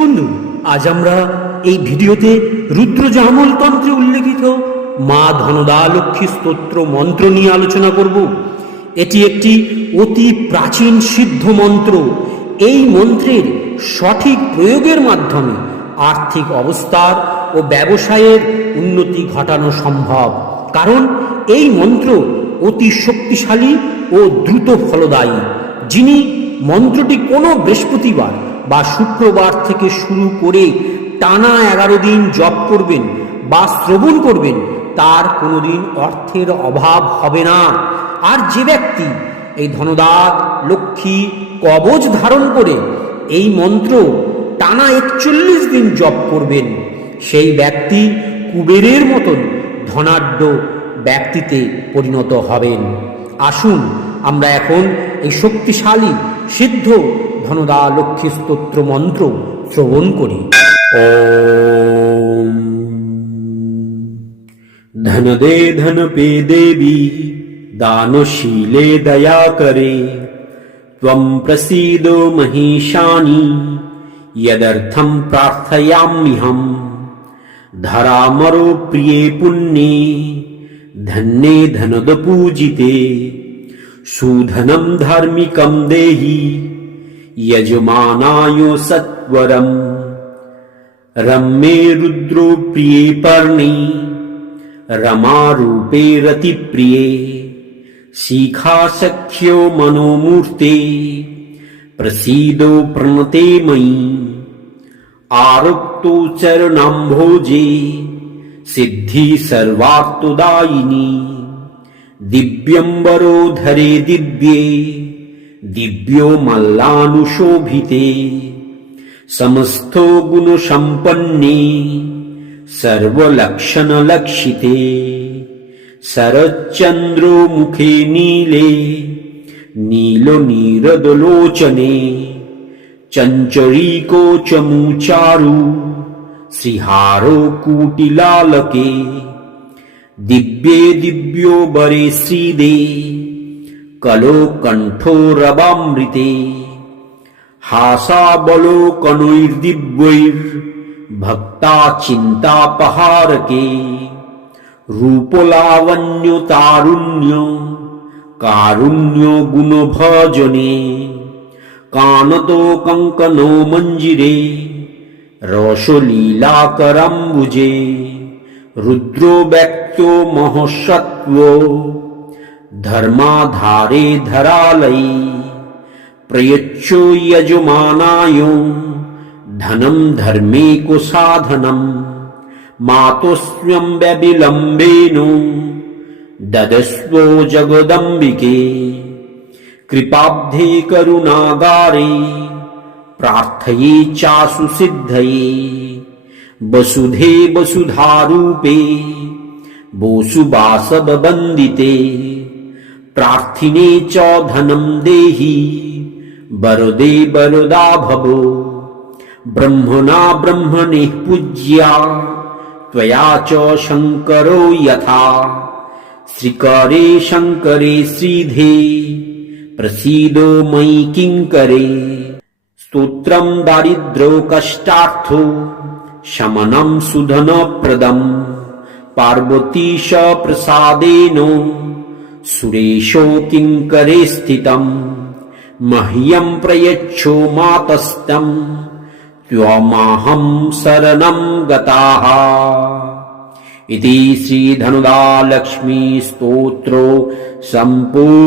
বন্ধু, আজ আমরা এই ভিডিওতে রুদ্রজামল তন্ত্রে উল্লেখিত মা ধনদা লক্ষ্মী স্তোত্র মন্ত্র নিয়ে আলোচনা করব। এটি একটি অতি প্রাচীন সিদ্ধ মন্ত্র। এই মন্ত্রের সঠিক প্রয়োগের মাধ্যমে আর্থিক অবস্থার ও ব্যবসায়ের উন্নতি ঘটানো সম্ভব। কারণ এই মন্ত্র অতি শক্তিশালী ও দ্রুত ফলদায়ী, যিনি মন্ত্রটি কোনো বৃহস্পতিবার বা শুক্রবার থেকে শুরু করে টানা এগারো দিন জপ করবেন বা শ্রবণ করবেন, তার কোনোদিন অর্থের অভাব হবে না। আর যে ব্যক্তি এই ধনদা লক্ষ্মী কবচ ধারণ করে এই মন্ত্র টানা একচল্লিশ দিন জপ করবেন, সেই ব্যক্তি কুবেরের মতন ধনাঢ্য ব্যক্তিতে পরিণত হবেন। আসুন, আমরা এখন এই শক্তিশালী, সিদ্ধ ধনদা লক্ষ্মী স্তোত্র মন্ত্র শ্রবণ করি ওম धन दे धन पे देवी दानशीले दया करे त्वं प्रसीदो महिषाणि यदर्थं प्रार्थयाम्यहम् धरामरो प्रिये पुण्ये धन्ये धनदपूजिते सुधनं धार्मिकं देहि यजमानाय सत्वरम्। रम्ये रुद्रो प्रिये पर्णे। रमारूपे रतिप्रिये शिखासख्यो मनोमूर्ते। प्रसीदो प्रणते मयि। आरुक्तो चरणाम्भोजे सिद्धि দিব্যো মল্লানুশোভিতে সমস্ত গুণ সম্পন্নে সর্বলক্ষণ লক্ষিতে শরচ্চন্দ্র মুখে নীলে নীল নীরদলোচনে চঞ্চরীকো চমুচারু শ্রীহারো কুটিলালকে দিব্যে দিব্যো বরে শ্রীদে কলো কণ্ঠোরবামৃতে হাসাবলো কনৈর্দিব্যৈর ভক্তা চিন্তাপহারকে রূপলাবণ্য তারুণ্য কারুণ্য গুণভজনে কানত কঙ্কন মঞ্জিরে রসলীলাকরাম্বুজে রুদ্র ব্যক্ত মহসত্ত্ব धर्माधारे धरालयी, प्रयच्छो यजमानाय धनम धर्मे कुसाधनं मातोऽस्म्यं व्यविलम्बेन ददस्वो जगदम्बिके, कृपाब्धे करुणागारे, प्रार्थये चासु सिद्धये, वसुधे वसुधारूपे वसुवासवन्दिते प्रार्थिने च धनं देहि। वरदे वरदा भवो। ब्रह्मणा ब्रह्मणिः पूज्या। त्वया च शङ्करो यथा। श्रीकरे शङ्करे श्रीधे। प्रसीदो मयि किङ्करे। स्तोत्रं दारिद्र्यो कष्टार्थो। शमनं सुधनप्रदम्। पार्वतीश प्रसादेन सुरेशो किङ्करे स्थितम् मह्यं प्रयच्छो मातस्तम् त्वमाहं शरणं गताः। इति श्रीधनुदा लक्ष्मी स्तोत्रो सम्पूर्णम्